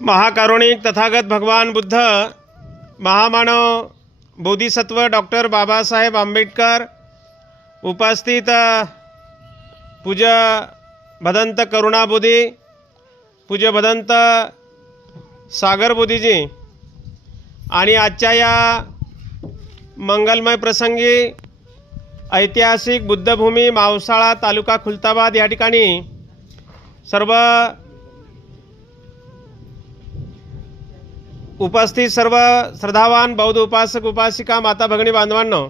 महाकारुणिक तथागत भगवान बुद्ध, महामानव बोधिसत्व डॉक्टर बाबासाहेब आंबेडकर, उपस्थित पूज्य भदंत करुणा बुद्धी, पूज्य भदंत सागर बुद्धीजी आणि आजच्या या मंगलमय प्रसंगी ऐतिहासिक बुद्धभूमी मावसाळा तालुका खुलताबाद या ठिकाणी सर्व उपस्थित सर्व श्रद्धावान बौद्ध उपासक उपासिका माता भगिनी बांधवांनो,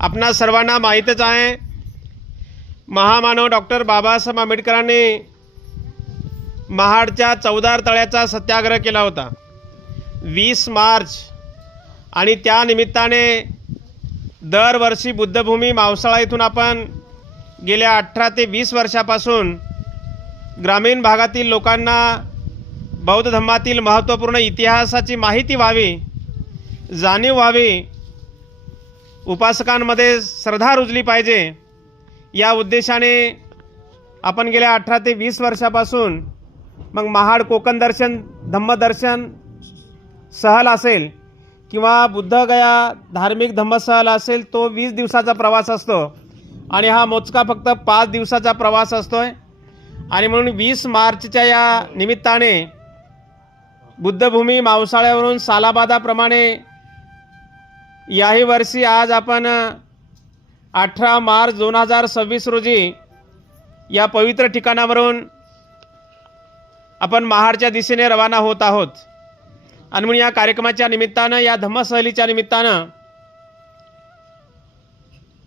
आपणा सर्वांना माहीतच आहे, महामानव डॉक्टर बाबासाहेब आंबेडकरांनी महाडच्या 14 तळ्याचा सत्याग्रह केला होता 20 मार्च, आणि त्या निमित्ताने दरवर्षी बुद्धभूमी मावसाळा येथून आपण गेल्या 18 ते 20 वर्षापासून ग्रामीण भागातील लोकांना बौद्ध धर्मातील महत्त्वपूर्ण इतिहासाची माहिती व्हावी, जाणीव व्हावी, उपासकांमध्ये श्रद्धा रुजली पाहिजे या उद्देशाने आपण गेल्या 18 ते 20 वर्षापासून मग महाड कोकण दर्शन, धम्मदर्शन सहल असेल किंवा बुद्धगया धार्मिक धम्मसहल असेल, तो 20 दिवसाचा प्रवास असतो आणि हा मोजका फक्त 5 दिवसाचा प्रवास असतोय. आणि म्हणून 20 मार्चच्या या निमित्ताने बुद्धभूमी मावसाळ्यावरून सालाबादाप्रमाणे याही वर्षी आज आपण 18 मार्च 2026 रोजी या पवित्र ठिकाणावरून आपण महाडच्या दिशेने रवाना होत आहोत. आणि म्हणून या कार्यक्रमाच्या निमित्तानं, या धम्मसहलीच्या निमित्तानं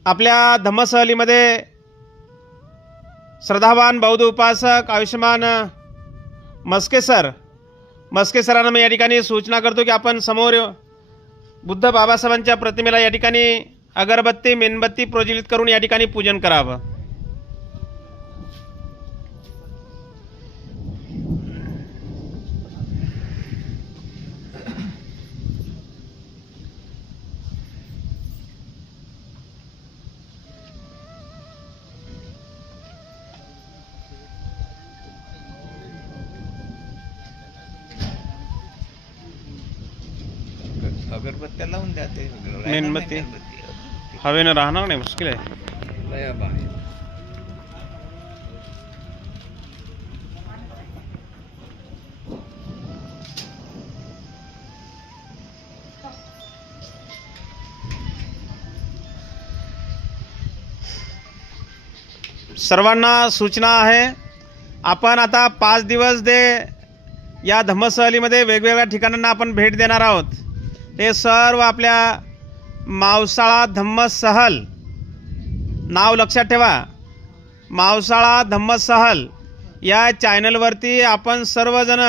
आपल्या धम्मसहलीमध्ये श्रद्धावान बौद्ध उपासक आयुष्यमान मस्के सरांना मी या ठिकाणी सूचना करतो की आपण समोर बुद्ध बाबासाहेबांच्या प्रतिमेला या ठिकाणी अगरबत्ती मेणबत्ती प्रज्वलित करून या ठिकाणी पूजन करावं. अगरबत्त्या लावून द्या, ते मेणबत्ती हवेनं राहणार नाही, मुश्किल आहे. सर्वांना सूचना आहे, आपण आता 5 दिवस या धम्मसहलीमध्ये वेगवेगळ्या ठिकाणांना आपण भेट देणार आहोत. ते सर्व आपल्या मावसाळा धम्मसहल, नाव लक्षात ठेवा, मावसाळा धम्मसहल या चॅनलवरती आपण सर्वजण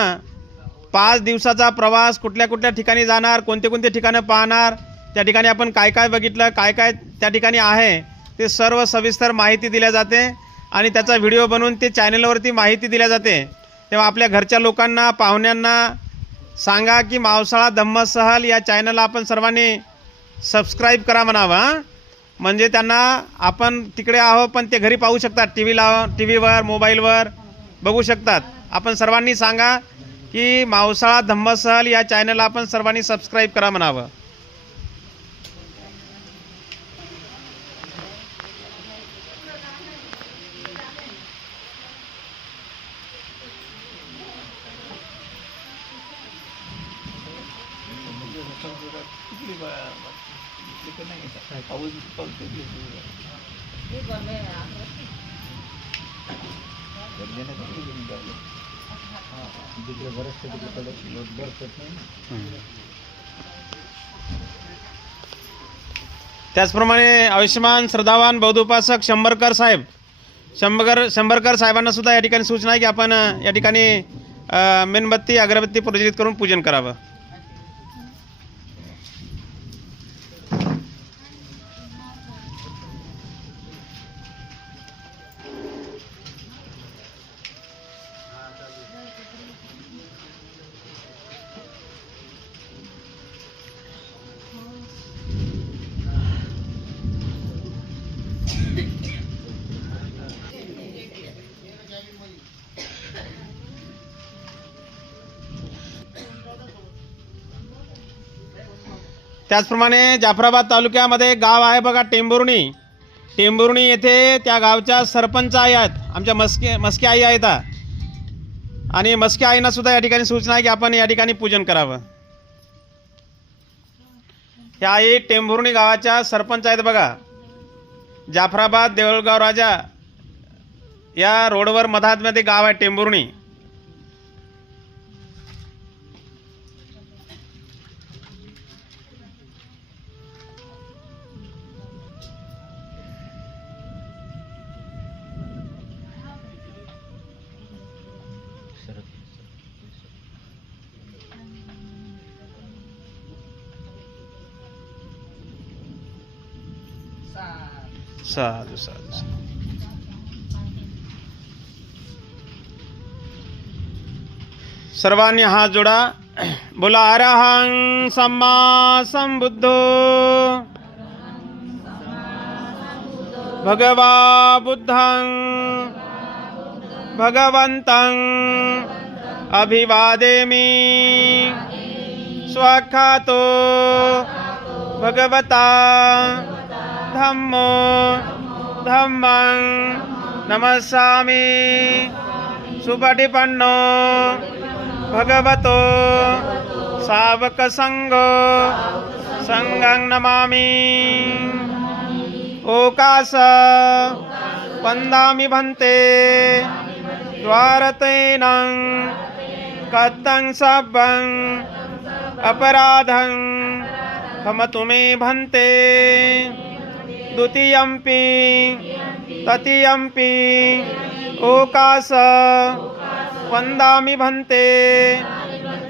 5 दिवसाचा प्रवास कुठल्या कुठल्या ठिकाणी जाणार, कोणते कोणते ठिकाणं पाहणार, त्या ठिकाणी आपण काय काय बघितलं, काय काय त्या ठिकाणी आहे, ते सर्व सविस्तर माहिती दिल्या जाते आणि त्याचा व्हिडिओ बनवून ते चॅनलवरती माहिती दिल्या जाते. तेव्हा आपल्या घरच्या लोकांना, पाहुण्यांना सांगा की मावसाळा धम्मसहल या चॅनलला आपण सर्वांनी सबस्क्राईब करा म्हणावं, म्हणजे त्यांना आपण तिकडे आहो पण ते घरी पाहू शकतात, टीव्हीवर मोबाईलवर बघू शकतात. आपण सर्वांनी सांगा की मावसाळा धम्मसहल या चॅनलला आपण सर्वांनी सबस्क्राईब करा म्हणावं. त्याचप्रमाणे आयुष्यमान श्रद्धावान बौद्ध उपासक शंभरकर साहेबांना सुद्धा या ठिकाणी सूचना आहे की आपण या ठिकाणी मेणबत्ती अगरबत्ती प्रज्वलित करून पूजन करावं. त्याचप्रमाणे जाफराबाद तालुक्यामध्ये एक गाव आहे बघा टेंभुर्णी. टेंभुर्णी येथे त्या गावच्या सरपंच आई आहेत, आमच्या मस्के आई आहेत. आणि मस्के आईंना सुद्धा या ठिकाणी सूचना आहे की आपण या ठिकाणी पूजन करावं. ह्या आई टेंभुर्णी गावाच्या सरपंच आहेत बघा. जाफराबाद देऊळगाव राजा या रोडवर मधातमध्ये गाव आहे टेंभुर्णी. साधू साधू साधू. सर्वांनी हात जोडा. बोला अरहं सम्मा संबुद्धो भगवा बुद्धं भगवन्तं अभिवादेमि स्वाख्यातो भगवता धम्मो धम्मं नमस्सामि सुपटिपन्नो भगवतो सावकसंघो संघं नमामि. ओकास वन्दामि भन्ते द्वारतेनं कथं सब्बं अपराधं क्षमतु मे भन्ते. द्वितीयंपि तृतीयंपि ओकास वन्दामि भन्ते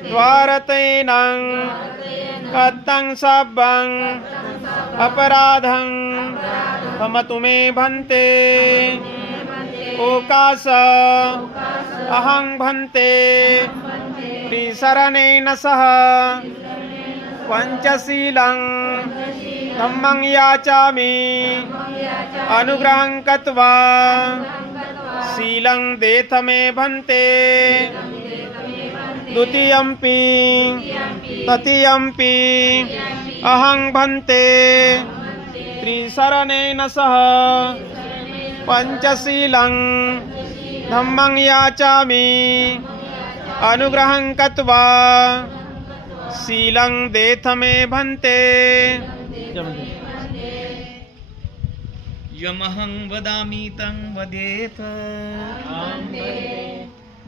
द्वारतेनं कथं सब्बं अपराधं क्षमतु मे भन्ते. ओकास अहं भन्ते त्रिशरणेन सह पंचशीलं धम्मं याचामि अनुग्रहं कृत्वा शीलं देथ मे भन्ते. द्वितीयंपि तृतीयंपि अहं भन्ते त्रिशरणेन सह पंचशीलं धम्मं याचामि अनुग्रहं कृत्वा शीलं देथ मे भन्ते. यमहं वदामि तं वदेत.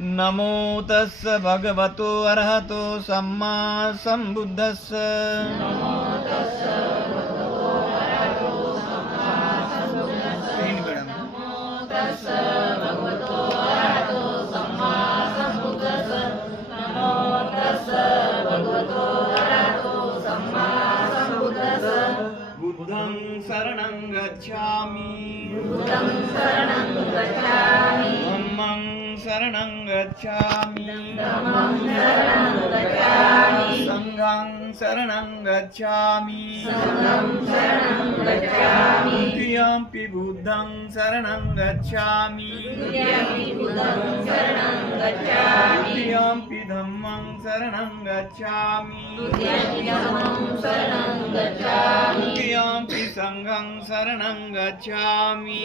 नमो तस्य भगवतो अरहतो सम्मा सम्बुद्धस्य. तीन वेळा. बुद्धं शरणं गच्छामि. धम्मं शरणं गच्छामि. संघं शरणं गच्छामि. द्वितीयंपि बुद्धं शरणं गच्छामि. द्वितीयंपि धम्मं शरणं गच्छामि. द्वितीयंपि संघं शरणं गच्छामि.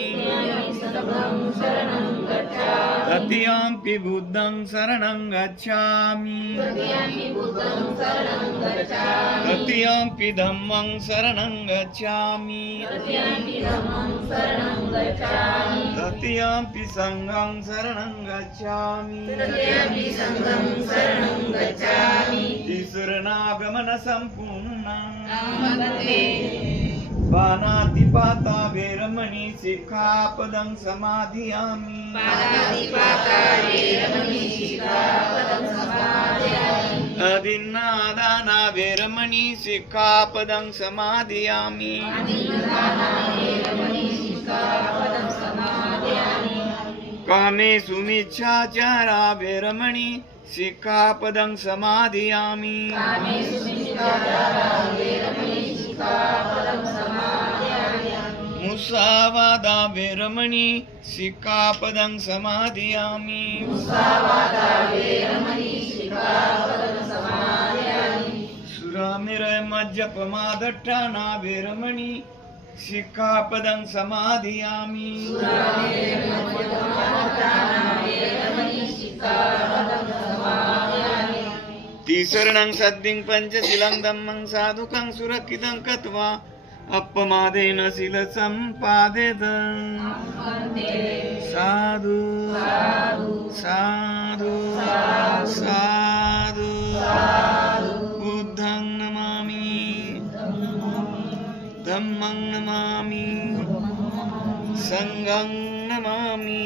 तृतीयंपि बुद्धं शरणं गच्छामि. तृतीयंपि धम्मं शरणं गच्छामि. तृतीयंपि संघं शरणं गच्छामि. तिसरणागमन संपूर्णं. पानातिपाता वेरमणि सिक्खापदं समाधियामि. अदिन्नादाना वेरमणि सिक्खापदं समाधियामि. कामेषु मिच्छाचारा वेरमणि सिक्खापदं समाधियामि. मुसावादा वेरमणि सिक्खापदं समाधियामि. सुरामिरय मज्जपमादट्टाना वेरमणि सिक्खापदं समाधियामि तिसरणं सद्दिं पंचशीलं धम्मं साधुकं सुरक्षितं कृत्वा अपमादेन शील संपादेत साधु साधु साधु बुद्धं नमामि धम्मं नमामि संघं नमामि